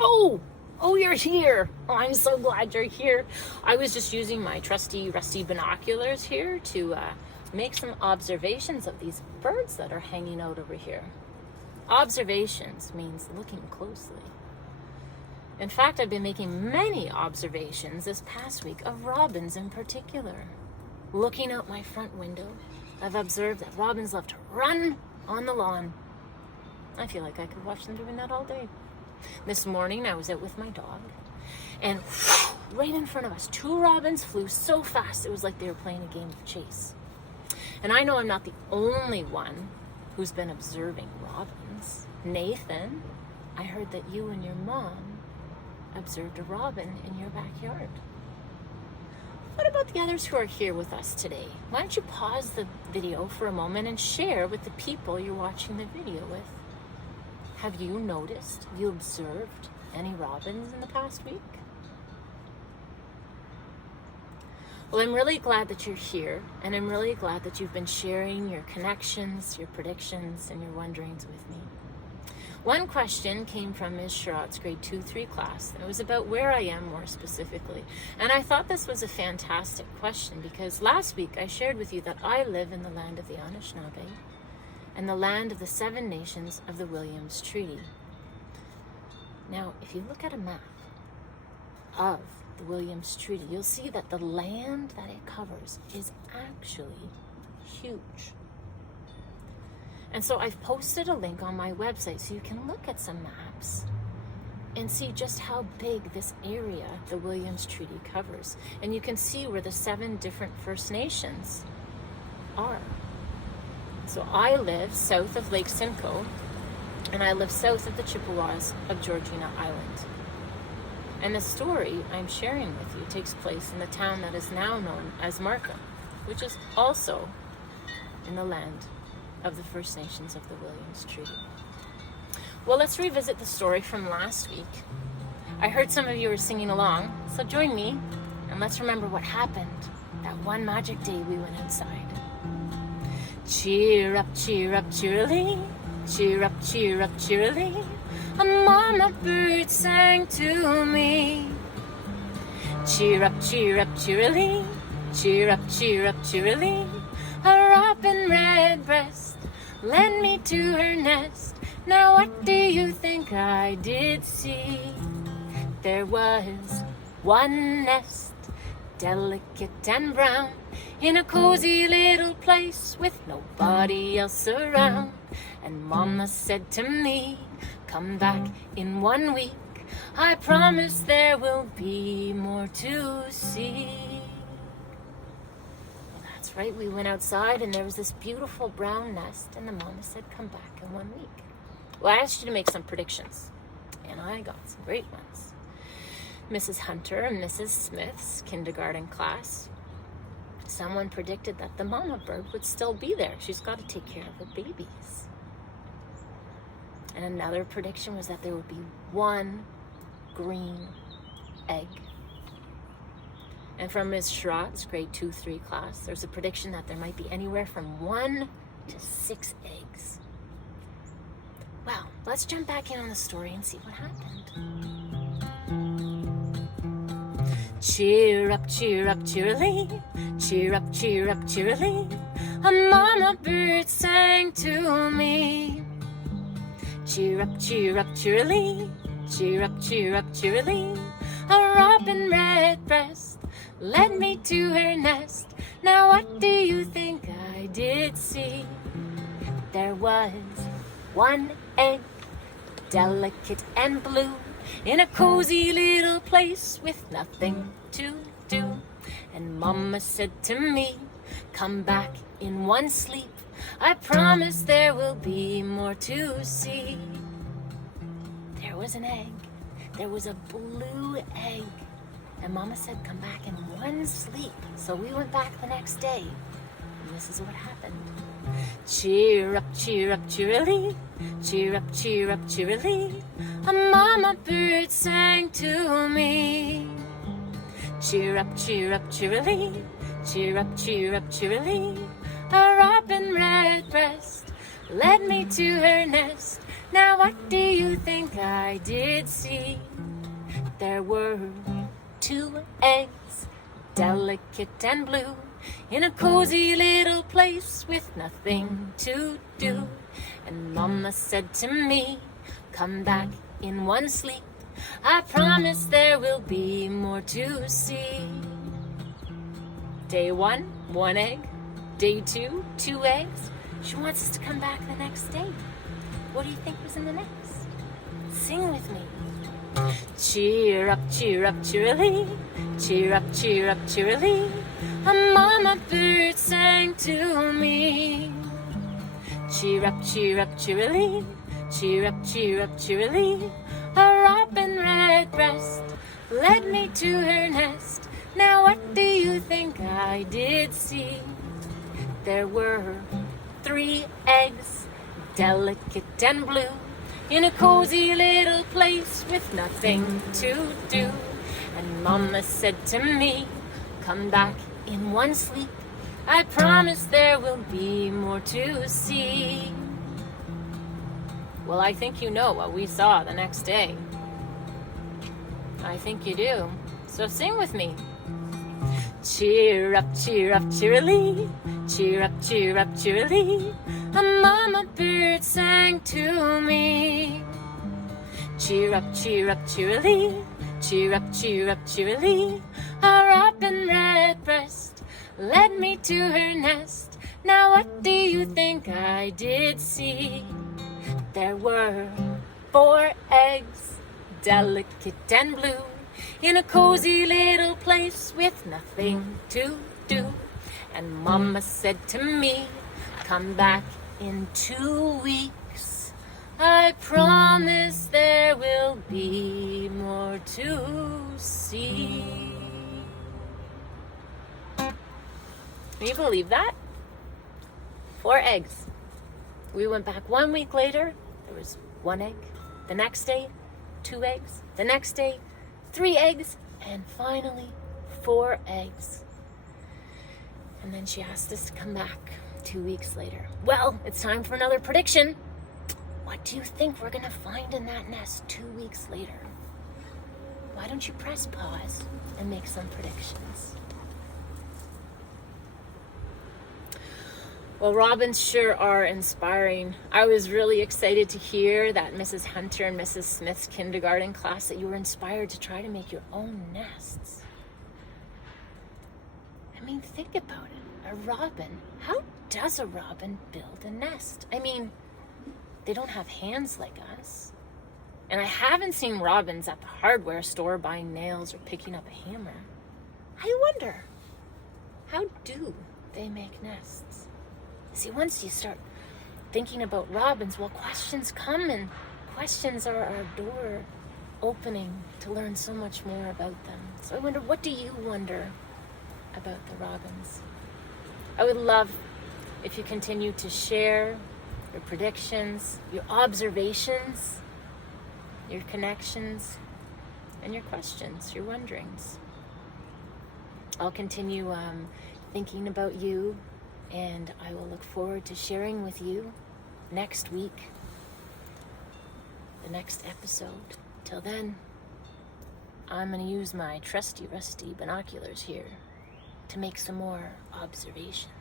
Oh, you're here. Oh, I'm so glad you're here. I was just using my trusty, rusty binoculars here to make some observations of these birds that are hanging out over here. Observations means looking closely. In fact, I've been making many observations this past week of robins in particular. Looking out my front window, I've observed that robins love to run on the lawn. I feel like I could watch them doing that all day. This morning, I was out with my dog, and right in front of us, 2 robins flew so fast, it was like they were playing a game of chase. And I know I'm not the only one who's been observing robins. Nathan, I heard that you and your mom observed a robin in your backyard. What about the others who are here with us today? Why don't you pause the video for a moment and share with the people you're watching the video with? Have you noticed, have you observed any robins in the past week? Well, I'm really glad that you're here, and I'm really glad that you've been sharing your connections, your predictions, and your wonderings with me. One question came from Ms. Strutt's grade 2-3 class, and it was about where I am more specifically. And I thought this was a fantastic question because last week I shared with you that I live in the land of the Anishinaabe and the land of the 7 nations of the Williams Treaty. Now, if you look at a map of the Williams Treaty, you'll see that the land that it covers is actually huge. And so I've posted a link on my website so you can look at some maps and see just how big this area the Williams Treaty covers. And you can see where the 7 different First Nations are. So I live south of Lake Simcoe, and I live south of the Chippewas of Georgina Island. And the story I'm sharing with you takes place in the town that is now known as Markham, which is also in the land of the First Nations of the Williams Treaty. Well, let's revisit the story from last week. I heard some of you were singing along, so join me and let's remember what happened that one magic day we went outside. Cheer up, cheerily, cheer up, cheerily. A mama bird sang to me. Cheer up, cheerily, cheer up, cheerily. A robin redbreast led me to her nest. Now what do you think I did see? There was one nest, delicate and brown, in a cozy little place with nobody else around. And Mama said to me, come back in 1 week. I promise there will be more to see. Well, that's right, we went outside and there was this beautiful brown nest, and the mama said come back in 1 week. Well, I asked you to make some predictions, and I got some great ones. Mrs. Hunter and Mrs. Smith's kindergarten class, someone predicted that the mama bird would still be there. She's got to take care of her babies. And another prediction was that there would be 1 green egg. And from Ms. Strutt's grade 2-3 class, there's a prediction that there might be anywhere from 1 to 6 eggs. Well, let's jump back in on the story and see what happened. Cheer up, cheerily, cheer up, cheerily. A mama bird sang to me. Cheer up, cheerily, cheer up, cheerily. A robin redbreast led me to her nest. Now what do you think I did see? There was 1 egg, delicate and blue, in a cozy little place with nothing to do. And Mama said to me, come back in 1 sleep. I promise there will be more to see. There was an egg. There was a blue egg. And Mama said, come back in 1 sleep. So we went back the next day. And this is what happened. Cheer up, cheerily, cheer up, cheerily. A mama bird sang to me. Cheer up, cheerily, cheer up, cheerily. A robin redbreast led me to her nest. Now what do you think I did see. There were 2 eggs, delicate and blue, in a cozy little place with nothing to do. And Mama said to me, come back in one sleep. I promise there will be more to see. Day 1, 1 egg. Day 2, 2 eggs. She wants us to come back the next day. What do you think was in the next? Sing with me. Cheer up, cheerily. Cheer up, cheerily. A mama bird sang to me. Cheer up, cheerily. Cheer up, cheerily. A robin redbreast led me to her nest. Now what do you think I did see? There were 3 eggs, delicate and blue, in a cozy little place with nothing to do. And Mama said to me, come back in one sleep. I promise there will be more to see. Well, I think you know what we saw the next day. I think you do. So sing with me. Cheer up, cheerily. Cheer up, cheerily. A mama bird sang to me. Cheer up, cheerily. Cheer up, cheerily. A robin redbreast led me to her nest. Now what do you think I did see? There were 4 eggs, delicate and blue, in a cozy little place with nothing to do. And Mama said to me, come back in 2 weeks. I promise there will be more to see. Can you believe that? 4 eggs. We went back 1 week later, there was 1 egg. The next day, 2 eggs. The next day, 3 eggs. And finally, 4 eggs. And then she asked us to come back 2 weeks later. Well, it's time for another prediction. What do you think we're gonna find in that nest 2 weeks later? Why don't you press pause and make some predictions? Well, robins sure are inspiring. I was really excited to hear that Mrs. Hunter and Mrs. Smith's kindergarten class that you were inspired to try to make your own nests. I mean, think about it. A robin. How does a robin build a nest? I mean, they don't have hands like us. And I haven't seen robins at the hardware store buying nails or picking up a hammer. I wonder, how do they make nests? See, once you start thinking about robins, well, questions come, and questions are our door opening to learn so much more about them. So I wonder, what do you wonder about the robins? I would love if you continue to share your predictions, your observations, your connections, and your questions, your wonderings. I'll continue thinking about you, and I will look forward to sharing with you next week, the next episode. Till then, I'm going to use my trusty rusty binoculars here to make some more observations.